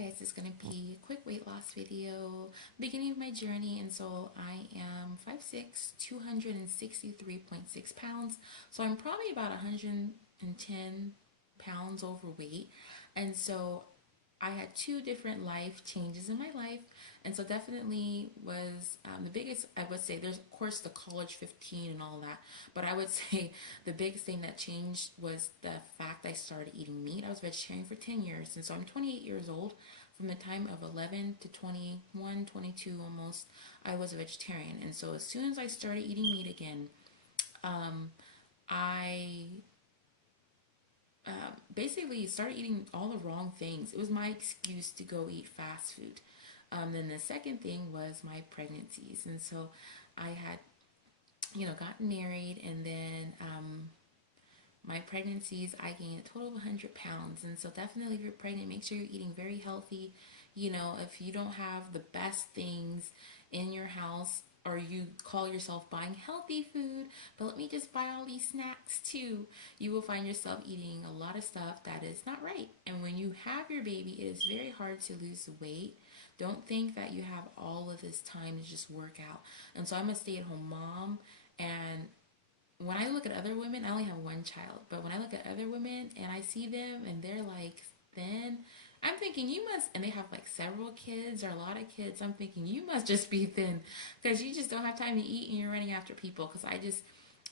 Guys, it's going to be a quick weight loss video, beginning of my journey. And so I am 5'6", 263.6 pounds. So I'm probably about 110 pounds overweight. And so I had two different life changes in my life. And so definitely was the biggest, I would say, there's of course the college 15 and all that. But I would say the biggest thing that changed was the fact I started eating meat. I was vegetarian for 10 years. And so I'm 28 years old. From the time of 11 to 21, 22 almost, I was a vegetarian. And so as soon as I started eating meat again, um, I basically started eating all the wrong things. It was my excuse to go eat fast food. Then the second thing was my pregnancies. And so I had, gotten married, and then my pregnancies, I gained a total of 100 pounds. And so definitely if you're pregnant, make sure you're eating very healthy. If you don't have the best things in your house, or you call yourself buying healthy food, but let me just buy all these snacks too, you will find yourself eating a lot of stuff that is not right. And when you have your baby, it is very hard to lose weight. Don't think that you have all of this time to just work out. And so I'm a stay-at-home mom, and when I look at other women, I only have one child, but when I look at other women and I see them and they're like thin, I'm thinking you must, and they have like several kids or a lot of kids, I'm thinking you must just be thin because you just don't have time to eat and you're running after people. Because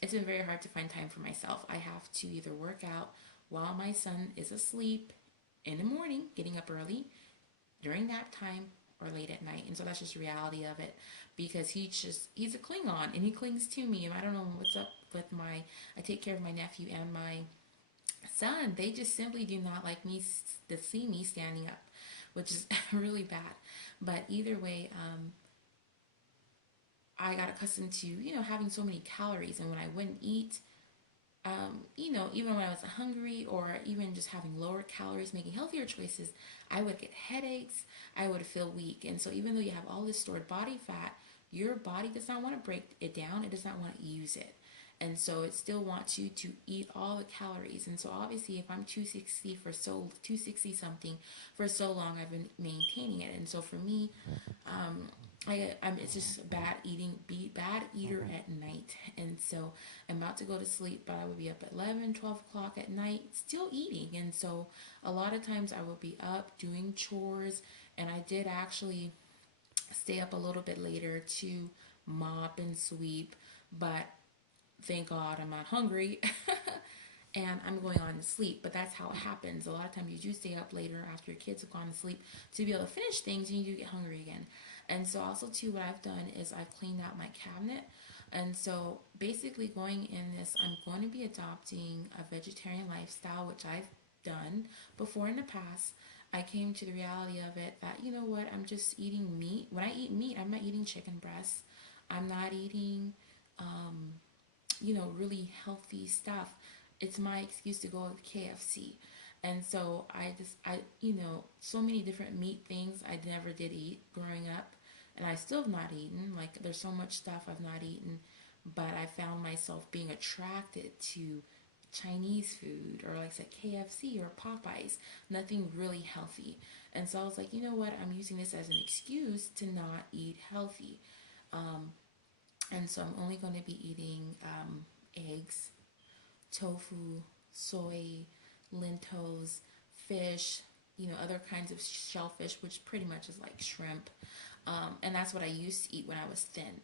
it's been very hard to find time for myself. I have to either work out while my son is asleep in the morning, getting up early during that time, or late at night. And so that's just the reality of it, because he's a Klingon and he clings to me. And I don't know what's up with I take care of my nephew and my son. They just simply do not like me to see me standing up, which is really bad. But either way, I got accustomed to, having so many calories. And when I wouldn't eat, even when I was hungry or even just having lower calories, making healthier choices, I would get headaches. I would feel weak. And so even though you have all this stored body fat, your body does not want to break it down. It does not want to use it. And so it still wants you to eat all the calories. And so obviously if I'm 260 something for so long, I've been maintaining it. And so for me, it's just bad eater at night. And so I'm about to go to sleep, but I would be up at 11, 12 o'clock at night, still eating. And so a lot of times I would be up doing chores, and I did actually stay up a little bit later to mop and sweep, but thank God I'm not hungry. And I'm going on to sleep. But that's how it happens. A lot of times you do stay up later after your kids have gone to sleep to be able to finish things, and you do get hungry again. And so also too, what I've done is I've cleaned out my cabinet. And so basically going in this, I'm going to be adopting a vegetarian lifestyle, which I've done before in the past. I came to the reality of it that, you know what, I'm just eating meat. When I eat meat, I'm not eating chicken breasts. I'm not eating really healthy stuff. It's my excuse to go to KFC. And so so many different meat things I never did eat growing up. And I still have not eaten. Like, there's so much stuff I've not eaten. But I found myself being attracted to Chinese food, or like I said, KFC or Popeyes, nothing really healthy. And so I was like, you know what? I'm using this as an excuse to not eat healthy. Um, and so I'm only going to be eating eggs, tofu, soy, lentils, fish, other kinds of shellfish, which pretty much is like shrimp. And that's what I used to eat when I was thin.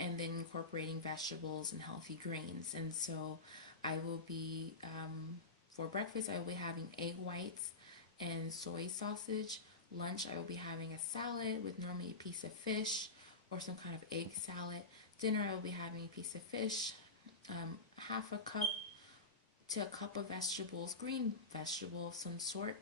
And then incorporating vegetables and healthy grains. And so I will be, for breakfast, I will be having egg whites and soy sausage. Lunch, I will be having a salad with normally a piece of fish or some kind of egg salad. Dinner, I will be having a piece of fish, half a cup to a cup of vegetables, green vegetable of some sort.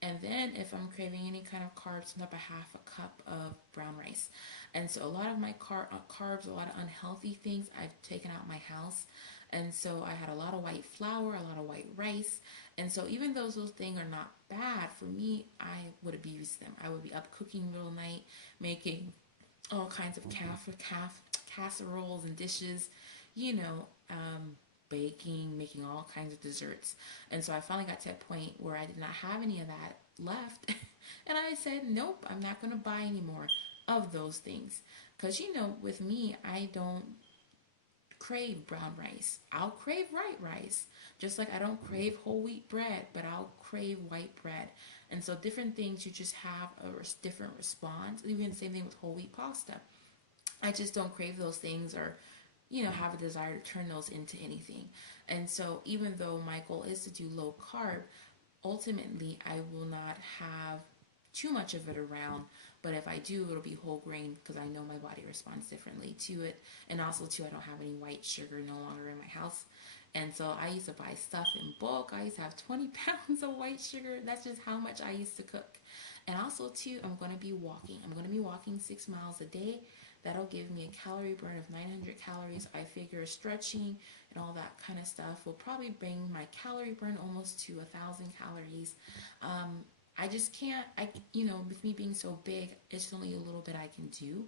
And then if I'm craving any kind of carbs, up a half a cup of brown rice. And so a lot of my carbs, a lot of unhealthy things I've taken out my house. And so I had a lot of white flour, a lot of white rice. And so even though those things are not bad, for me, I would abuse them. I would be up cooking middle of the night, making all kinds of casseroles and dishes, you know, baking, making all kinds of desserts. And so I finally got to a point where I did not have any of that left. And I said, nope, I'm not going to buy any more of those things. Because, with me, I don't crave brown rice. I'll crave white rice. Just like I don't crave whole wheat bread, but I'll crave white bread. And so different things, you just have a different response. Even the same thing with whole wheat pasta. I just don't crave those things or, have a desire to turn those into anything. And so even though my goal is to do low carb, ultimately I will not have too much of it around. But if I do, it'll be whole grain because I know my body responds differently to it. And also, too, I don't have any white sugar no longer in my house. And so I used to buy stuff in bulk. I used to have 20 pounds of white sugar. That's just how much I used to cook. And also, too, I'm going to be walking. I'm going to be walking 6 miles a day. That'll give me a calorie burn of 900 calories. I figure stretching and all that kind of stuff will probably bring my calorie burn almost to 1,000 calories. I just can't, with me being so big, it's only a little bit I can do.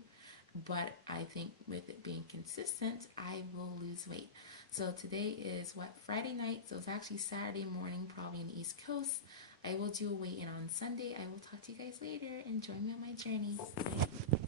But I think with it being consistent, I will lose weight. So today is Friday night. So it's actually Saturday morning, probably in the East Coast. I will do a weigh in on Sunday. I will talk to you guys later and join me on my journey. Bye.